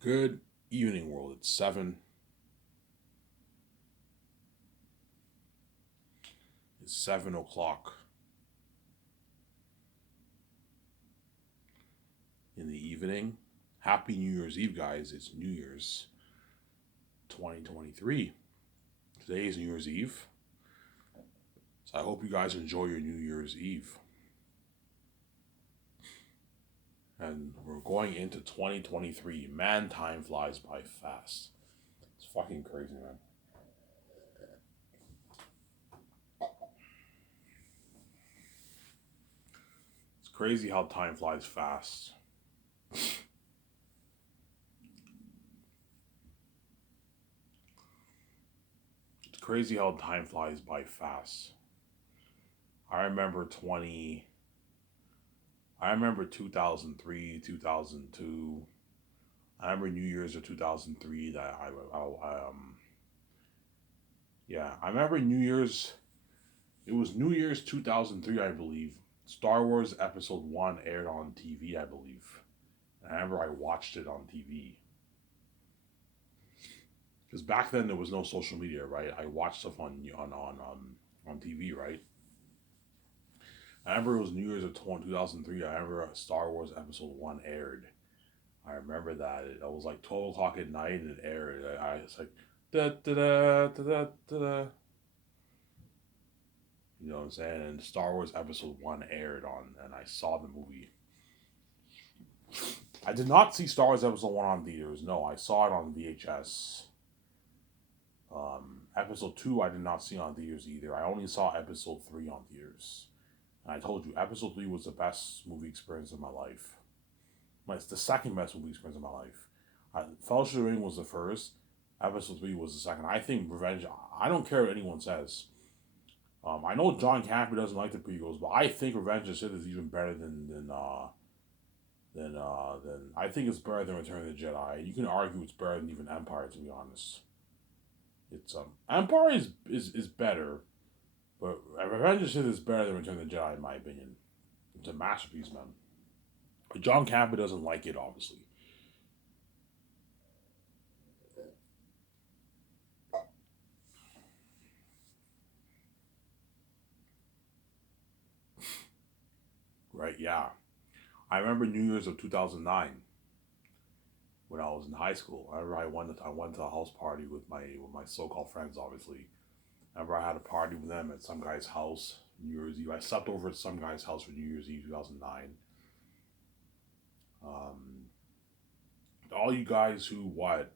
Good evening, world. It's 7. It's 7 o'clock in the evening. Happy New Year's Eve, guys. It's New Year's 2023. Today is New Year's Eve. So I hope you guys enjoy your New Year's Eve. And we're going into 2023. Man, time flies by fast. It's fucking crazy, man. It's crazy how time flies fast. It's crazy how time flies by fast. I remember 20 I remember 2003, 2002. I remember New Year's of 2003 that yeah, I remember New Year's. It was New Year's 2003, I believe. Star Wars Episode 1 aired on TV, I believe. And I remember I watched it on TV. Because back then there was no social media, right? I watched stuff on TV, right? I remember it was New Year's of 2003. I remember Star Wars Episode 1 aired. I remember that. It was like 12 o'clock at night and it aired. I was like, da da da da da da da. You know what I'm saying? And Star Wars Episode 1 aired on, and I saw the movie. I did not see Star Wars Episode 1 on theaters. No, I saw it on VHS. Episode 2, I did not see on theaters either. I only saw Episode 3 on theaters. And I told you, Episode 3 was the best movie experience of my life. It's the second best movie experience of my life. Fellowship of the Ring was the first. Episode 3 was the second. I think Revenge, I don't care what anyone says. I know John Campbell doesn't like the prequels, but I think Revenge of the Sith is even better than I think it's better than Return of the Jedi. You can argue it's better than even Empire, to be honest. It's Empire is better, but Revenge of the Sith is better than Return of the Jedi in my opinion. It's a masterpiece, man. But John Campbell doesn't like it, obviously. Right? Yeah. I remember New Year's of 2009 when I was in high school. I went to a house party with my so called friends, obviously. I remember I had a party with them at some guy's house New Year's Eve. I slept over at some guy's house for New Year's Eve 2009. Um, all you guys who were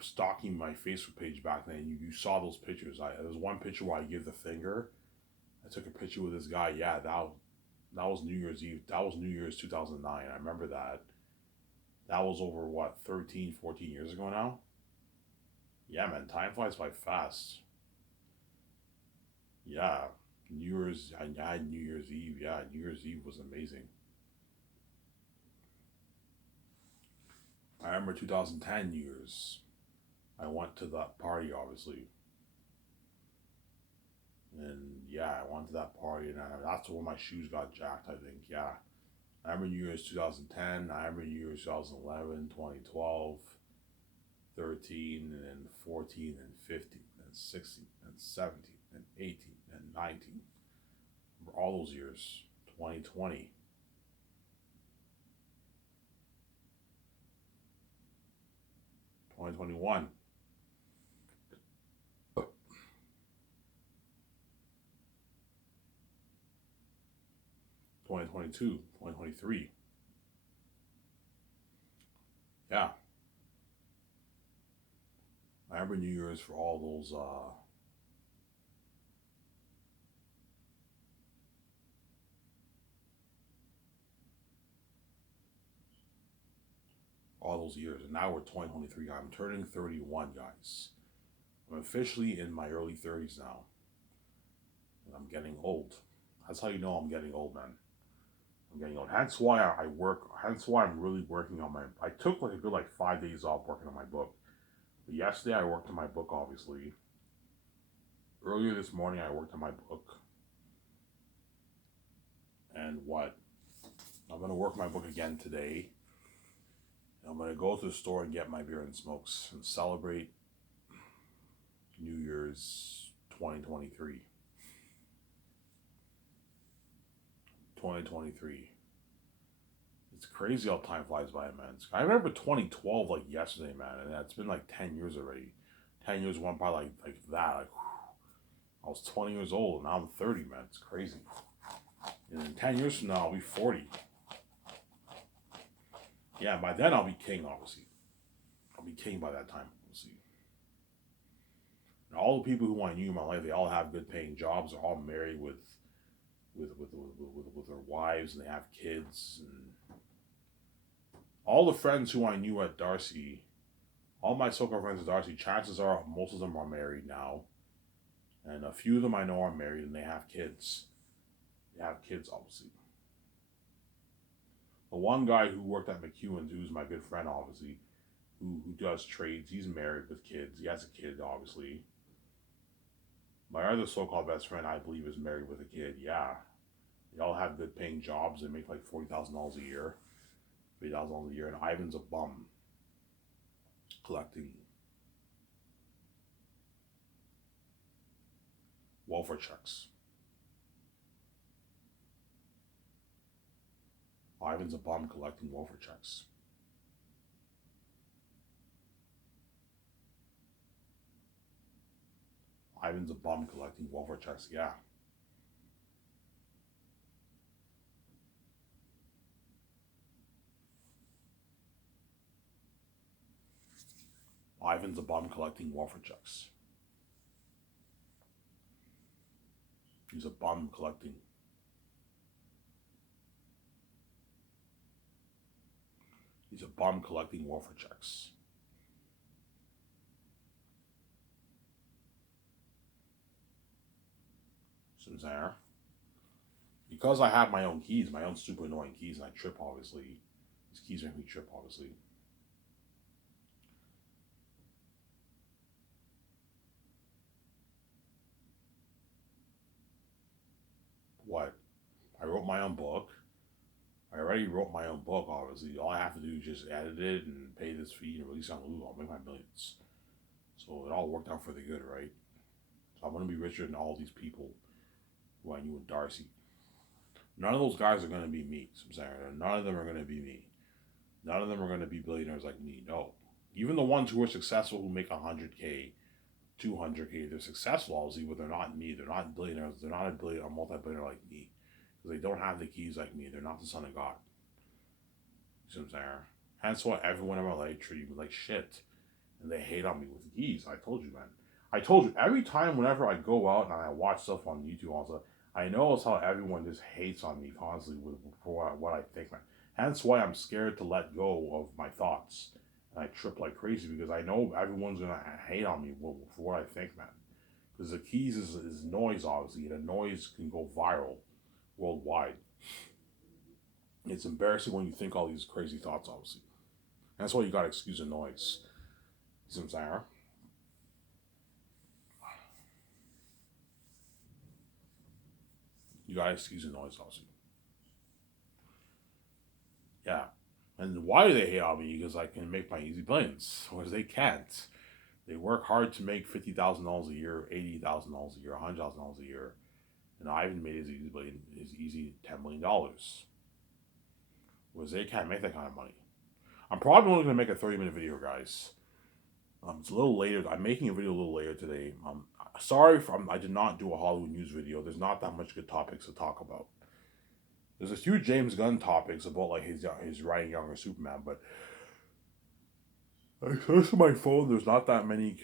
stalking my Facebook page back then, you saw those pictures. There was one picture where I give the finger. I took a picture with this guy. Yeah, that was New Year's Eve. That was New Year's 2009. I remember that. That was over what, 13, 14 years ago now? Yeah, man, time flies by fast. Yeah. I had New Year's Eve. Yeah, New Year's Eve was amazing. I remember 2010 New Year's. I went to that party, obviously. And yeah, I went to that party, and that's when my shoes got jacked, I think. Yeah. I remember New Year's 2010. I remember New Year's 2011, 2012, 13, and then 14, and 15, and 16, and 17, and 18, and 19. All those years. 2020, 2021, 2022, 2023. Yeah. I remember New Year's for all those years. And now we're 2023. I'm turning 31, guys. I'm officially in my early 30s now. And I'm getting old. That's how you know I'm getting old, man. I'm getting old. Hence why I work. Hence why I'm really working on my. I took like a good like 5 days off working on my book. But yesterday I worked on my book. Obviously, earlier this morning I worked on my book. And what? I'm gonna work my book again today. I'm gonna go to the store and get my beer and smokes and celebrate New Year's 2023. 2023. It's crazy how time flies by, man. I remember 2012 like yesterday, man, and it's been like 10 years already. 10 years went by like that. Like, whew. I was 20 years old, and now I'm 30, man. It's crazy. And in 10 years from now, I'll be 40. Yeah, by then I'll be king, obviously. I'll be king by that time, obviously. And all the people who I knew in my life, they all have good paying jobs. They're all married with their wives, and they have kids. And all the friends who I knew at Darcy, all my so-called friends at Darcy, chances are most of them are married now. And a few of them I know are married and they have kids. They have kids, obviously. The one guy who worked at McEwen's, who's my good friend, obviously, who does trades, he's married with kids. He has a kid, obviously. My other so-called best friend, I believe, is married with a kid. Yeah. They all have good paying jobs. They make like $40,000 a year. $50,000 a year. And Ivan's a bum collecting welfare checks. Ivan's a bum collecting welfare checks. Ivan's a bum collecting welfare checks, yeah. Ivan's a bum collecting welfare checks. He's a bum collecting. He's a bum collecting welfare checks. See what I'm saying? Because I have my own keys, my own super annoying keys, and I trip, obviously. These keys make me trip, obviously. What? I wrote my own book. I already wrote my own book, obviously. All I have to do is just edit it and pay this fee and release it on Hulu. I'll make my millions. So it all worked out for the good, right? So I'm going to be richer than all these people who I knew in Darcy. None of those guys are going to be me. So I'm saying, none of them are going to be me. None of them are going to be billionaires like me. No. Even the ones who are successful, who make 100K, 200K, they're successful, obviously, but they're not me. They're not billionaires. They're not a multi-billionaire like me. Because they don't have the keys like me. They're not the son of God. You see what I'm saying? Hence why everyone in my life treated me like shit. And they hate on me with the keys. I told you, man. I told you, every time whenever I go out and I watch stuff on YouTube also, I notice how everyone just hates on me constantly for what I think, man. Hence why I'm scared to let go of my thoughts. And I trip like crazy because I know everyone's going to hate on me for what I think, man. Because the keys is noise, obviously, and a noise can go viral worldwide. It's embarrassing when you think all these crazy thoughts, obviously. And that's why you got to excuse the noise. You see what I'm saying? You got to excuse the noise, obviously. Yeah. And why do they hate on me? Because I can make my easy billions, whereas they can't. They work hard to make $50,000 a year, $80,000 a year, $100,000 a year, and Ivan made his easy $10 million. Whereas they can't make that kind of money. I'm probably only going to make a 30-minute video, guys. It's a little later. I'm making a video a little later today. Sorry if I did not do a Hollywood news video. There's not that much good topics to talk about. There's a few James Gunn topics about like his writing younger Superman, but I searched my phone. There's not that many.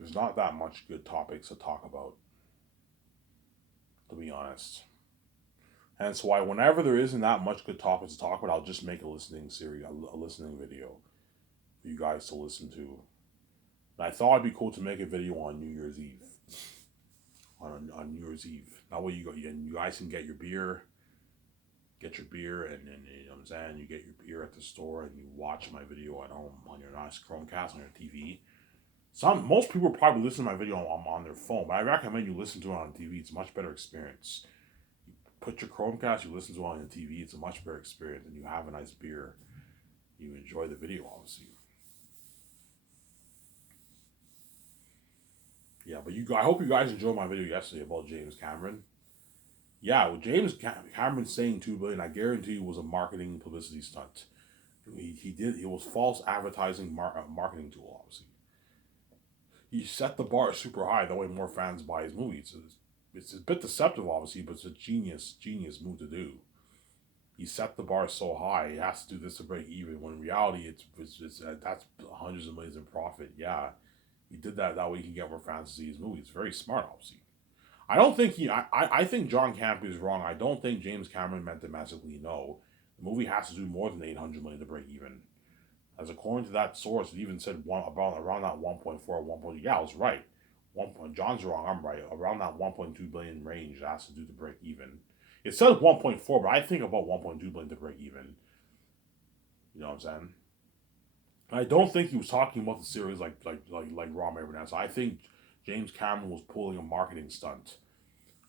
There's not that much good topics to talk about, to be honest. Hence why whenever there isn't that much good topics to talk about, I'll just make a listening series, a listening video for you guys to listen to. And I thought it'd be cool to make a video on New Year's Eve. On New Year's Eve. That way you guys can get your beer, and you know what I'm saying, you get your beer at the store and you watch my video at home on your nice Chromecast on your TV. Most people probably listen to my video on their phone, but I recommend you listen to it on TV. It's a much better experience. Put your Chromecast, you listen to it on the TV. It's a much better experience, and you have a nice beer. You enjoy the video, obviously. Yeah, but I hope you guys enjoyed my video yesterday about James Cameron. Yeah, well, Cameron saying 2 billion, I guarantee you was a marketing publicity stunt. He did. It was false advertising marketing tool. Obviously, he set the bar super high. That way, more fans buy his movies. It's a bit deceptive, obviously, but it's a genius move to do. He set the bar so high. He has to do this to break even. When in reality, it's that's hundreds of millions in profit. Yeah, he did that. That way, he can get more fans to see his movies. Very smart, obviously. I don't think he. I think John Campea is wrong. I don't think James Cameron meant domestically. No, the movie has to do more than 800 million to break even. As according to that source, it even said about around that 1.4 1. Yeah, I was right. John's wrong. I'm right. Around that 1.2 billion range, it has to do to break even. It says 1.4, but I think about 1.2 billion to break even. You know what I'm saying? And I don't think he was talking about the series like Raw Vanessa. I think James Cameron was pulling a marketing stunt,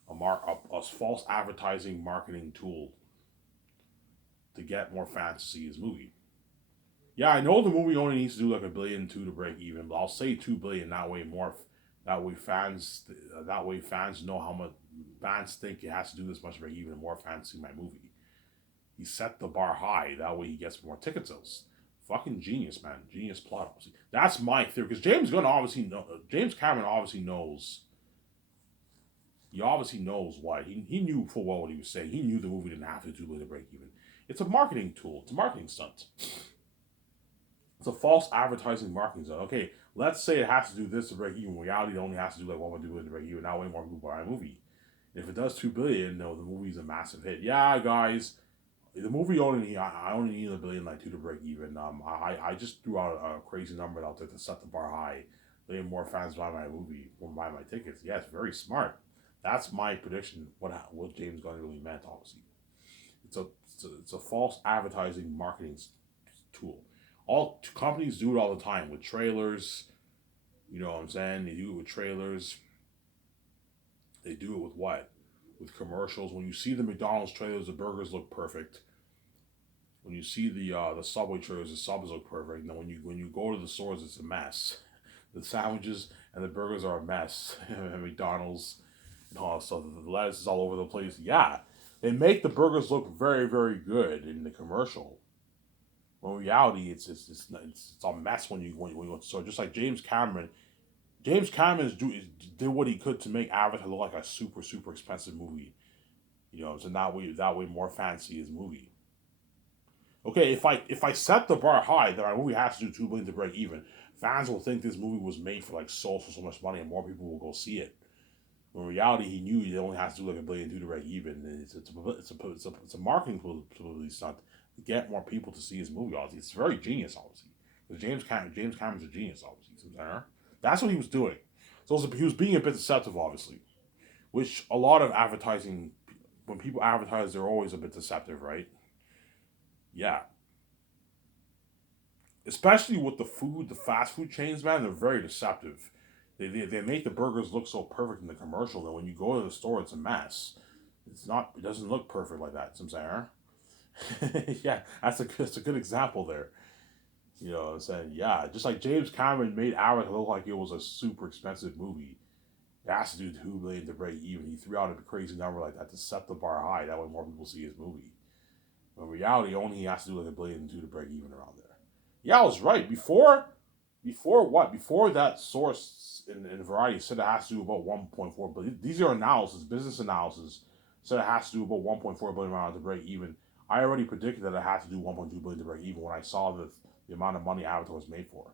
a false advertising marketing tool to get more fans to see his movie. Yeah, I know the movie only needs to do like 1.2 billion to break even, but I'll say 2 billion. That way more, that way fans know how much fans think it has to do this much to break even. More fans see my movie. He set the bar high. That way he gets more ticket sales. Fucking genius, man. Genius plot. Obviously, that's my theory. Because James Cameron obviously knows. He obviously knows what he knew full well what he was saying. He knew the movie didn't have to do to break even. It's a marketing tool. It's a marketing stunt. It's a false advertising marketing stunt. Okay, let's say it has to do this to break even. In reality, it only has to do like 1.2 billion to break even. Now way more people buy a movie. If it does 2 billion, no, the movie's a massive hit. Yeah, guys, the movie only I only need 1.2 billion to break even. I just threw out a crazy number out there to set the bar high. Letting more fans buy my movie or buy my tickets. Yeah, it's very smart. That's my prediction. What James Gunn really meant, obviously. It's a false advertising marketing tool. All companies do it all the time with trailers. You know what I'm saying? They do it with trailers. They do it with what? With commercials. When you see the McDonald's trailers, the burgers look perfect. When you see the Subway trailers, the subs look perfect. And then when you go to the stores, it's a mess. The sandwiches and the burgers are a mess. McDonald's and all that stuff. The lettuce is all over the place. Yeah, they make the burgers look very very good in the commercial. When in reality, it's a mess when you go to the store. Just like James Cameron did what he could to make Avatar look like a super expensive movie. You know, so that way more fans see his movie. Okay, if I set the bar high that our movie has to do 2 billion to break even, fans will think this movie was made for like sold for so much money, and more people will go see it. When in reality, he knew he only has to do like 1.2 billion to break even. And it's a marketing publicity stunt to get more people to see his movie. Obviously, it's very genius, obviously. Because James Cameron's a genius, obviously. That's what he was doing. So he was being a bit deceptive, obviously, which a lot of advertising, when people advertise, they're always a bit deceptive, right? Yeah, especially with the fast food chains, man, they're very deceptive. They make the burgers look so perfect in the commercial that when you go to the store, it's a mess. It's not. It doesn't look perfect like that. I'm saying, yeah, that's a good example there. You know what I'm saying? Yeah, just like James Cameron made Avatar look like it was a super expensive movie. It has to do 2 billion to break even. He threw out a crazy number like that to set the bar high. That way, more people see his movie. But in reality, only he has to do like 1.2 billion to break even around there. Yeah, I was right. Before what? Before that source in Variety said it has to do about 1.4 billion. These are analysis, business analysis. Said it has to do about 1.4 billion around to break even. I already predicted that it had to do 1.2 billion to break even when I saw the amount of money Avatar was made for.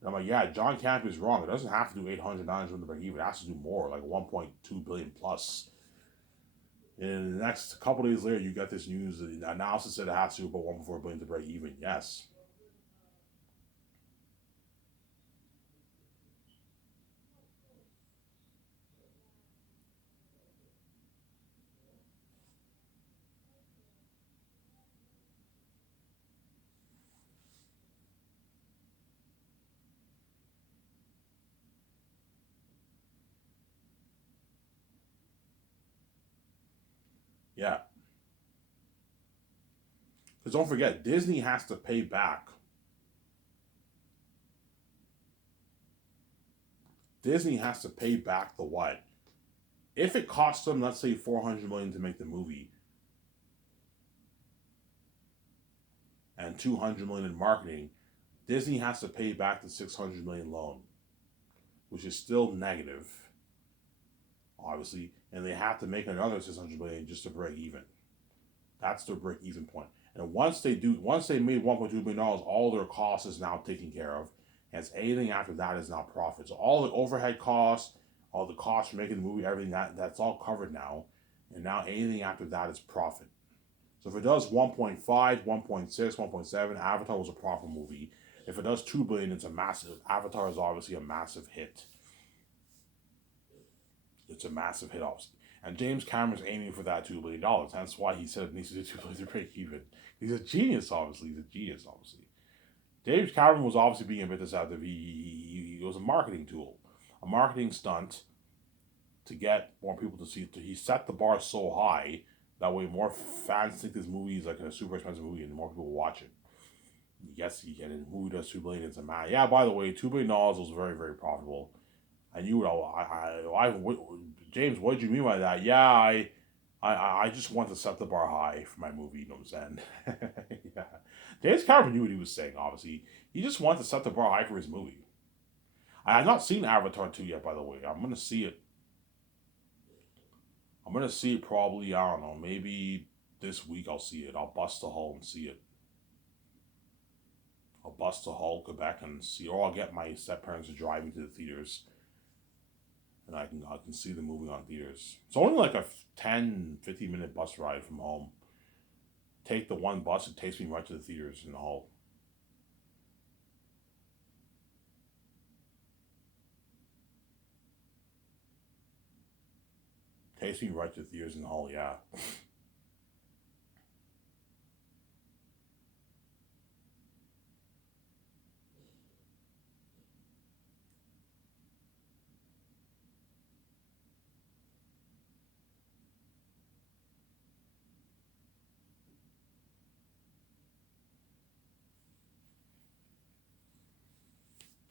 And I'm like, yeah, John Campea is wrong. It doesn't have to do 800, 900 to break even. It has to do more, like 1.2 billion plus. And the next couple days later, you got this news. The analysis said it has to do about 1.4 billion to break even. Yes. Yeah, because don't forget, Disney has to pay back. Disney has to pay back the what? If it costs them, let's say 400 million to make the movie, and 200 million in marketing, Disney has to pay back the 600 million loan, which is still negative, obviously, and they have to make another 600 million just to break even. That's their break even point. And once they made 1.2 billion dollars, all their costs is now taken care of. And anything after that is now profit. So all the overhead costs, all the costs for making the movie, everything that's all covered now. And now anything after that is profit. So if it does 1.5, 1.6, 1.7, Avatar was a profit movie. If it does 2 billion, it's a massive. Avatar is obviously a massive hit. It's a massive hit, obviously. And James Cameron's aiming for that $2 billion. That's why he said it needs to do 2 billion to break even. He's a genius, obviously. He's a genius, obviously. James Cameron was obviously being a bit deceptive. He was a marketing tool, a marketing stunt to get more people to see it. He set the bar so high that way more fans think this movie is like a super expensive movie and more people will watch it. Yes, he can. And the movie does 2 billion. It's a man. Yeah, by the way, $2 billion was very, very profitable. And you know, James, what did you mean by that? Yeah, I just want to set the bar high for my movie. You know what I'm saying? Yeah, James Cameron knew what he was saying. Obviously, he just wanted to set the bar high for his movie. I have not seen Avatar 2 yet, by the way. I'm gonna see it. I'm gonna see it probably. I don't know. Maybe this week I'll see it. I'll bust the hole and see it. I'll bust the hole, go back and see, or I'll get my step parents to drive me to the theaters and I can see the movie on theaters. It's only like a 10-15 minute bus ride from home. Take the one bus, it takes me right to the theaters in the hall. Takes me right to the theaters in the hall, yeah.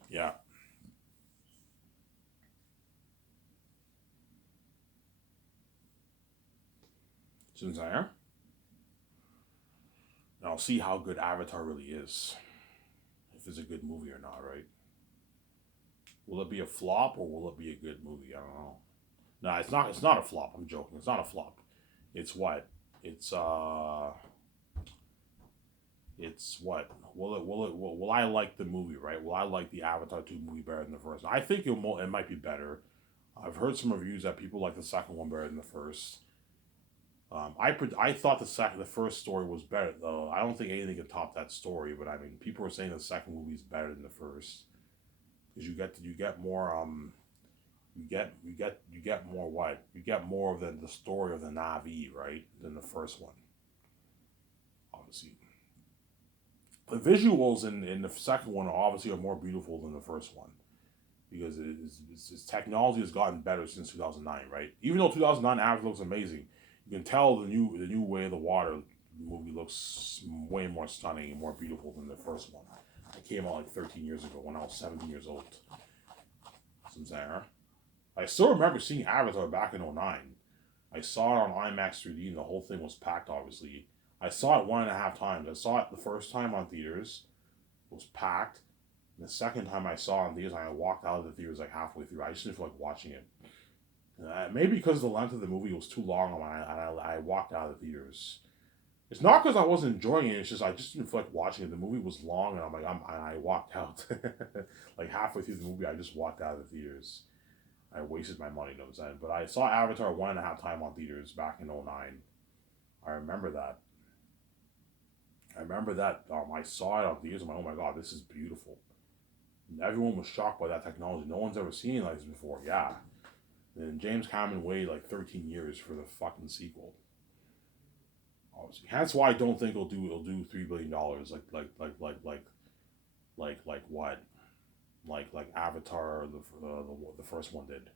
Yeah. Since I am, and I'll see how good Avatar really is. If it's a good movie or not, right? Will it be a flop or will it be a good movie? I don't know. No, it's not a flop. I'm joking. It's not a flop. It's what? It's it's what will I like the movie, right? Will I like the Avatar 2 movie better than the first? I think it might be better. I've heard some reviews that people like the second one better than the first. I thought the first story was better though. I don't think anything could top that story, but I mean people are saying the second movie is better than the first because you get more you get more what you get more of the story of the Navi, right, than the first one, obviously. The visuals in the second one obviously are more beautiful than the first one because its technology has gotten better since 2009, right? Even though 2009 Avatar looks amazing, you can tell the new Way of the Water movie looks way more stunning and more beautiful than the first one. It came out like 13 years ago when I was 17 years old. Since there, I still remember seeing Avatar back in '09. I saw it on IMAX 3D and the whole thing was packed, obviously. I saw it 1.5 times. I saw it the first time on theaters, it was packed. And the second time I saw it on theaters, I walked out of the theaters like halfway through. I just didn't feel like watching it. Maybe because the length of the movie was too long when I walked out of the theaters. It's not because I wasn't enjoying it. It's just I just didn't feel like watching it. The movie was long, and I walked out. Like halfway through the movie, I just walked out of the theaters. I wasted my money, you know what I'm saying? But I saw Avatar 1.5 times on theaters back in '09. I remember that. I remember that. I saw it on theaters. I'm like, oh my god, this is beautiful. And everyone was shocked by that technology. No one's ever seen it like this before. Yeah. And James Cameron waited like 13 years for the fucking sequel. Obviously, that's why I don't think it'll do $3 billion like what like Avatar the first one did.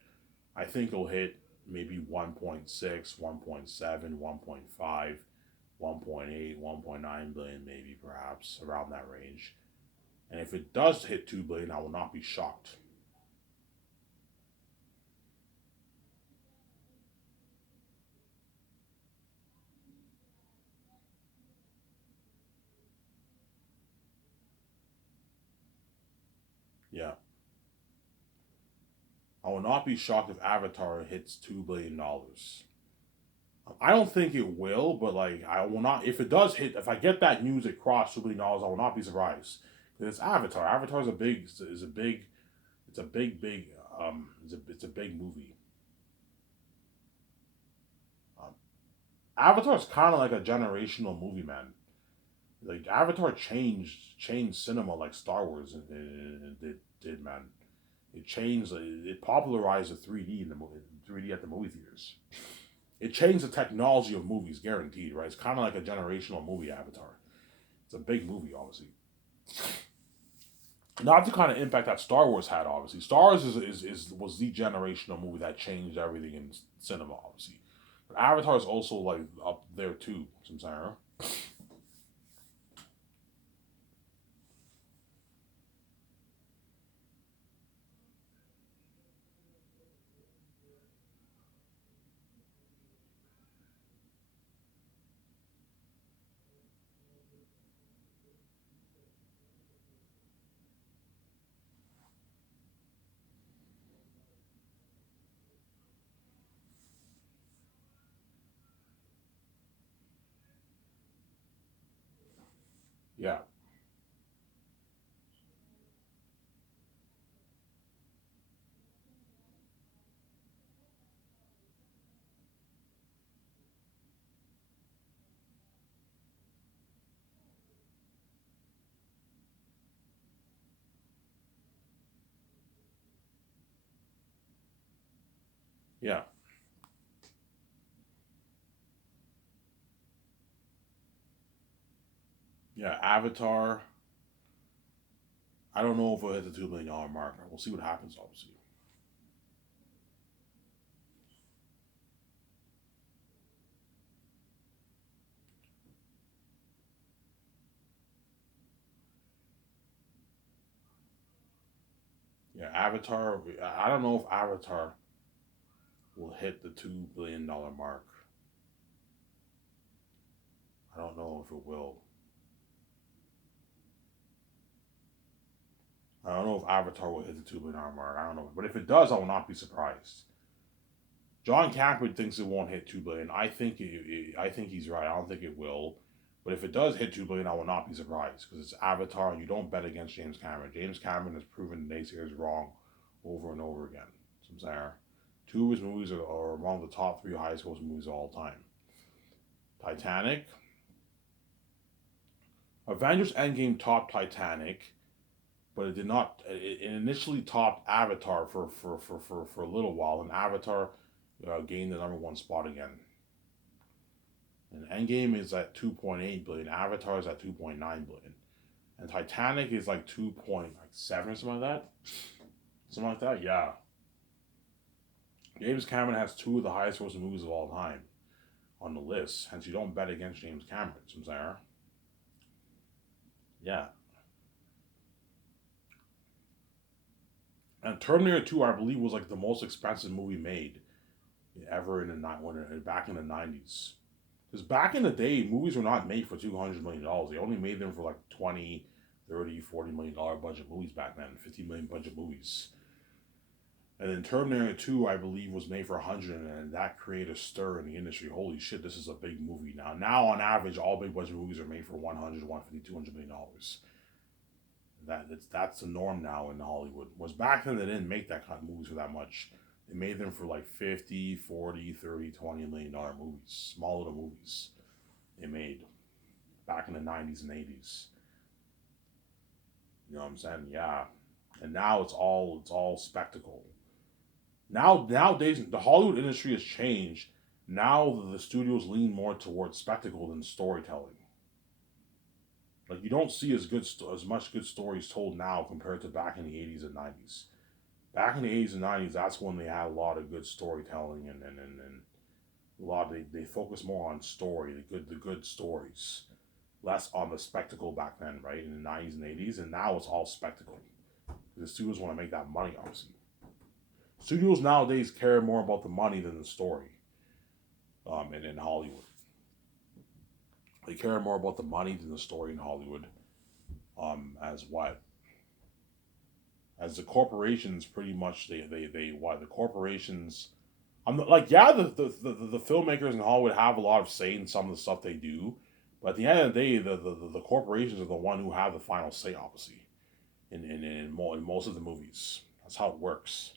I think it'll hit. maybe 1.6, 1.7, 1.5, 1.8, 1.9 billion, maybe perhaps around that range. And if it does hit 2 billion, I will not be shocked. Yeah. I will not be shocked if Avatar hits $2 billion. I don't think it will, but like I will not. If it does hit, if I get that news it crossed $2 billion, I will not be surprised. Because it's Avatar. Avatar is a big, is a big, it's a big, big, it's a big movie. Um, Avatar is kind of like a generational movie, man. Like Avatar changed cinema like Star Wars did, man. It changed. It popularized the 3D in the movie, 3D at the movie theaters. It changed the technology of movies, guaranteed. Right? It's kind of like a generational movie. Avatar. It's a big movie, obviously. Not the kind of impact that Star Wars had, obviously. Star Wars was the generational movie that changed everything in cinema, obviously. But Avatar is also like up there too. Samsara. Yeah, yeah, yeah. Avatar. I don't know if it'll hit the $2 billion mark. We'll see what happens, obviously. Yeah, Avatar. I don't know if Avatar will hit the $2 billion mark. I don't know if it will. I don't know if Avatar will hit the $2 billion mark. I don't know, but if it does, I will not be surprised. John Campbell thinks it won't hit 2 billion. I think he's right. I don't think it will. But if it does hit 2 billion, I will not be surprised because it's Avatar, and you don't bet against James Cameron. James Cameron has proven naysayers wrong over and over again. So I'm saying two of his movies are among the top three highest grossing movies of all time. Titanic, Avengers Endgame topped Titanic, but it did not. It initially topped Avatar for a little while, and Avatar gained the number one spot again. And Endgame is at 2.8 billion. Avatar is at 2.9 billion. And Titanic is like 2.7 or something like that. Something like that, yeah. James Cameron has two of the highest grossing movies of all time on the list. Hence, you don't bet against James Cameron. So I'm saying, yeah. And Terminator 2, I believe, was like the most expensive movie made ever in the back in the 90s. Because back in the day, movies were not made for $200 million. They only made them for like 20, 30, $40 million budget movies back then, 50 million budget movies. And then Terminator 2, I believe, was made for 100, and that created a stir in the industry. Holy shit, this is a big movie now. Now, on average, all big budget movies are made for 100, 150, $200 million. That's the norm now in Hollywood. Was back then they didn't make that kind of movies for that much. They made them for like 50, 40, 30, $20 million movies. Small little movies they made back in the 90s and 80s. You know what I'm saying? Yeah. And now it's all spectacle. Nowadays the Hollywood industry has changed. Now the studios lean more towards spectacle than storytelling. Like you don't see as much good stories told now compared to back in the 80s and 90s. Back in the 80s and 90s, that's when they had a lot of good storytelling and a lot they focus more on story, the good stories, less on the spectacle back then, right? In the 90s and 80s, and now it's all spectacle. The studios want to make that money, obviously. Studios nowadays care more about the money than the story. And in Hollywood, they care more about the money than the story in Hollywood. As what? As the corporations pretty much they what the corporations. I'm not, like yeah the filmmakers in Hollywood have a lot of say in some of the stuff they do, but at the end of the day the corporations are the one who have the final say, obviously, in most of the movies. That's how it works.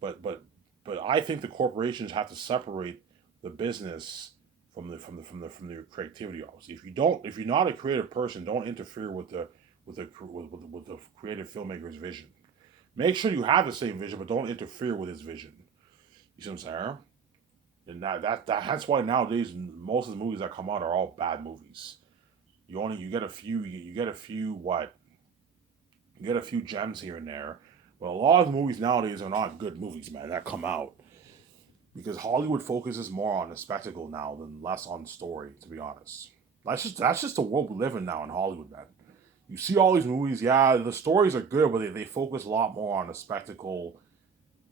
But but but I think the corporations have to separate the business from the creativity. Obviously, if you're not a creative person, don't interfere with the creative filmmaker's vision. Make sure you have the same vision, but don't interfere with his vision. You see what I'm saying? And that's why nowadays most of the movies that come out are all bad movies. You get a few you get a few gems here and there, but a lot of the movies nowadays are not good movies, man, that come out because Hollywood focuses more on the spectacle now than less on story. To be honest, that's just the world we live in now in Hollywood, man. You see all these movies, yeah, the stories are good, but they focus a lot more on the spectacle.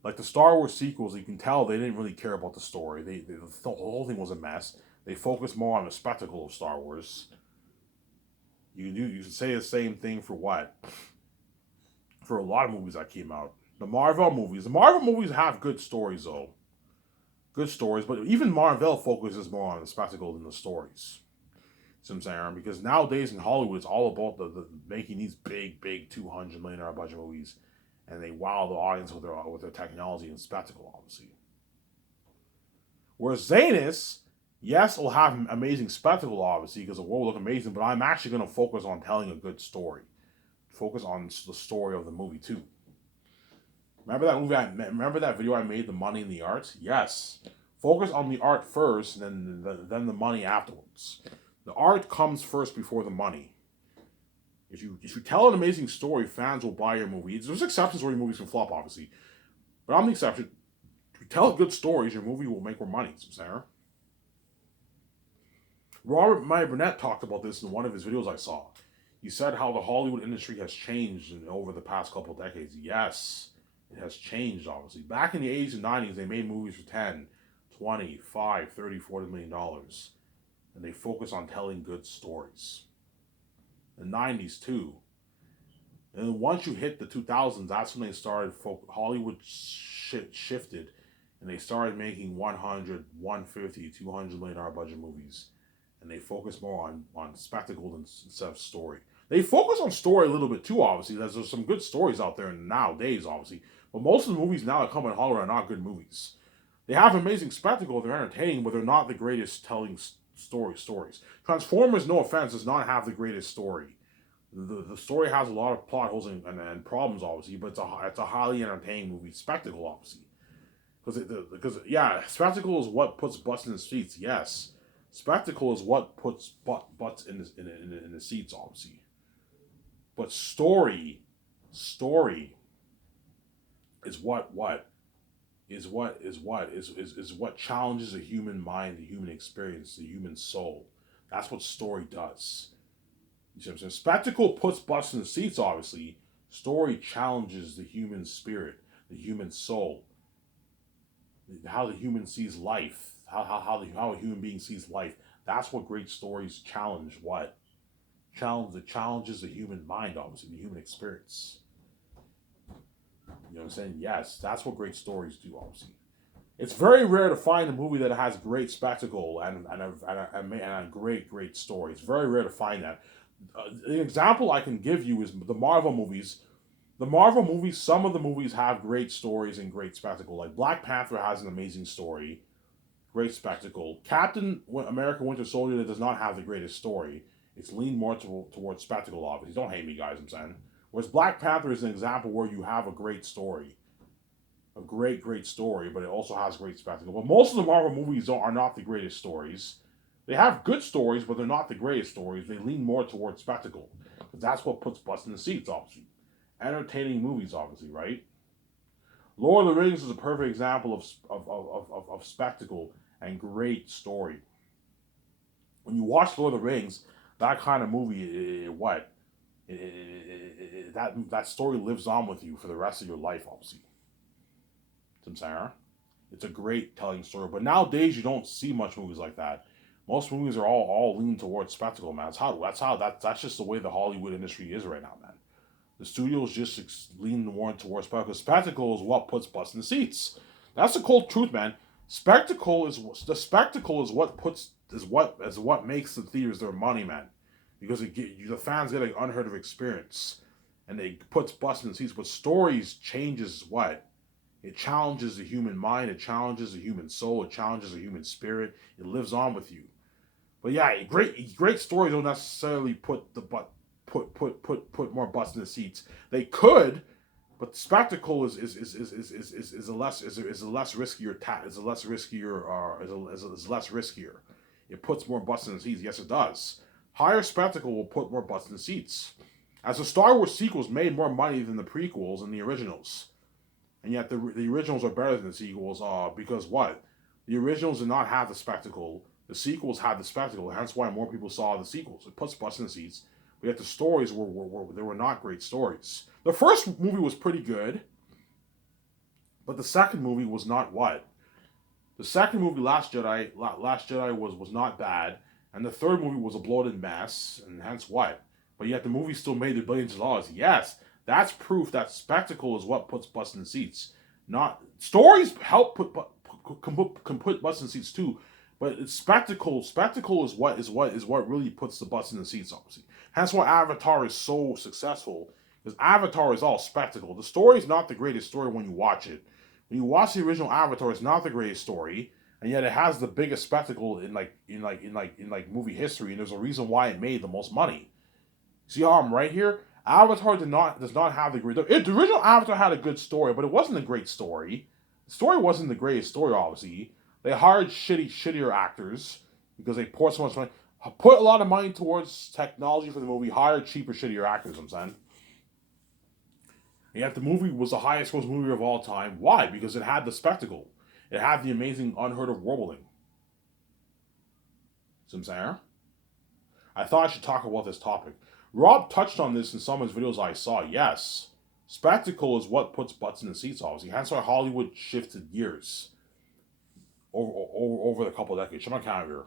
Like the Star Wars sequels, you can tell they didn't really care about the story. The whole thing was a mess. They focused more on the spectacle of Star Wars. You can say the same thing for what? For a lot of movies that came out. The Marvel movies have good stories though. Good stories, but even Marvel focuses more on the spectacle than the stories. See what I'm saying? Because nowadays in Hollywood, it's all about the making these big $200 million budget movies, and they wow the audience with their technology and spectacle, obviously. Whereas Zanus, yes, it'll have amazing spectacle, obviously, because the world will look amazing, but I'm actually going to focus on telling a good story. Focus on the story of the movie too. Remember that video I made, the money and the art? Yes. Focus on the art first, and then the money afterwards. The art comes first before the money. If you tell an amazing story, fans will buy your movie. There's exceptions where your movies can flop, obviously, but I'm the exception. If you tell good stories, your movie will make more money. Sarah. Robert Meyer Burnett talked about this in one of his videos I saw. He said how the Hollywood industry has changed over the past couple of decades. Yes, it has changed, obviously. Back in the 80s and 90s, they made movies for 10, 20, 5, 30, $40 million. And they focus on telling good stories. The 90s, too. And then once you hit the 2000s, that's when they started, Hollywood shifted. And they started making 100, 150, $200 million budget movies. And they focus more on spectacle instead of story. They focus on story a little bit too, obviously. There's some good stories out there nowadays, obviously. But most of the movies now that come in Hollywood are not good movies. They have amazing spectacle, they're entertaining, but they're not the greatest telling stories. Transformers, no offense, does not have the greatest story. The story has a lot of plot holes and problems, obviously, but it's a highly entertaining movie. Spectacle, obviously. Because spectacle is what puts butts in the seats, yes. Spectacle is what puts butts in the seats, obviously. But story is what challenges the human mind, the human experience, the human soul. That's what story does. You see what I'm saying? Spectacle puts butts in the seats, obviously. Story challenges the human spirit, the human soul, how the human sees life, how a human being sees life. That's what great stories challenge. It challenges the human mind, obviously, the human experience. You know what I'm saying? Yes, that's what great stories do, obviously. It's very rare to find a movie that has great spectacle and a great story. It's very rare to find that. An example I can give you is the Marvel movies. The Marvel movies, some of the movies have great stories and great spectacle. Like Black Panther has an amazing story, great spectacle. Captain America Winter Soldier does not have the greatest story. It's leaned more towards spectacle, obviously. Don't hate me, guys, I'm saying. Whereas Black Panther is an example where you have a great story. A great story, but it also has great spectacle. But most of the Marvel movies are not the greatest stories. They have good stories, but they're not the greatest stories. They lean more towards spectacle. Because that's what puts butts in the seats, obviously. Entertaining movies, obviously, right? Lord of the Rings is a perfect example of spectacle and great story. When you watch Lord of the Rings, that kind of movie, that story lives on with you for the rest of your life, obviously. I'm saying? It's a great telling story. But nowadays you don't see much movies like that. Most movies are all leaning towards spectacle, man. That's just the way the Hollywood industry is right now, man. The studios just lean more towards spectacle. Spectacle is what puts butts in the seats. That's the cold truth, man. Spectacle is what makes the theaters their money, man. Because the fans get an unheard of experience, and they puts butts in the seats. But stories changes what it challenges the human mind. It challenges the human soul. It challenges the human spirit. It lives on with you. But yeah, great stories don't necessarily put more butts in the seats. They could, but spectacle is a less riskier is less riskier. It puts more butts in the seats. Yes, it does. Higher spectacle will put more butts in the seats. As the Star Wars sequels made more money than the prequels and the originals, and yet the originals are better than the sequels. Because what? The originals did not have the spectacle. The sequels had the spectacle. Hence why more people saw the sequels. It puts butts in the seats. But yet the stories were not great stories. The first movie was pretty good, but the second movie was not what. The second movie, Last Jedi, was not bad, and the third movie was a bloated mess, and hence what. But yet the movie still made the billions of dollars. Yes, that's proof that spectacle is what puts butts in the seats. Not stories help can put butts in the seats too, but it's spectacle. Spectacle is what really puts the butts in the seats. Obviously, hence why Avatar is so successful. Because Avatar is all spectacle. The story is not the greatest story when you watch it. When you watch the original Avatar, it's not the greatest story, and yet it has the biggest spectacle in movie history. And there's a reason why it made the most money. See how I'm right here? Avatar does not have the great. The original Avatar had a good story, but it wasn't a great story. The story wasn't the greatest story. Obviously, they hired shittier actors because they poured so much money, put a lot of money towards technology for the movie, hired cheaper, shittier actors. I'm saying. And yet the movie was the highest grossing movie of all time. Why? Because it had the spectacle. It had the amazing, unheard of world building. See what I'm saying? I thought I should talk about this topic. Rob touched on this in some of his videos I saw. Yes, spectacle is what puts butts in the seats, obviously. Hence why Hollywood shifted gears over the couple of decades. Show my camera here.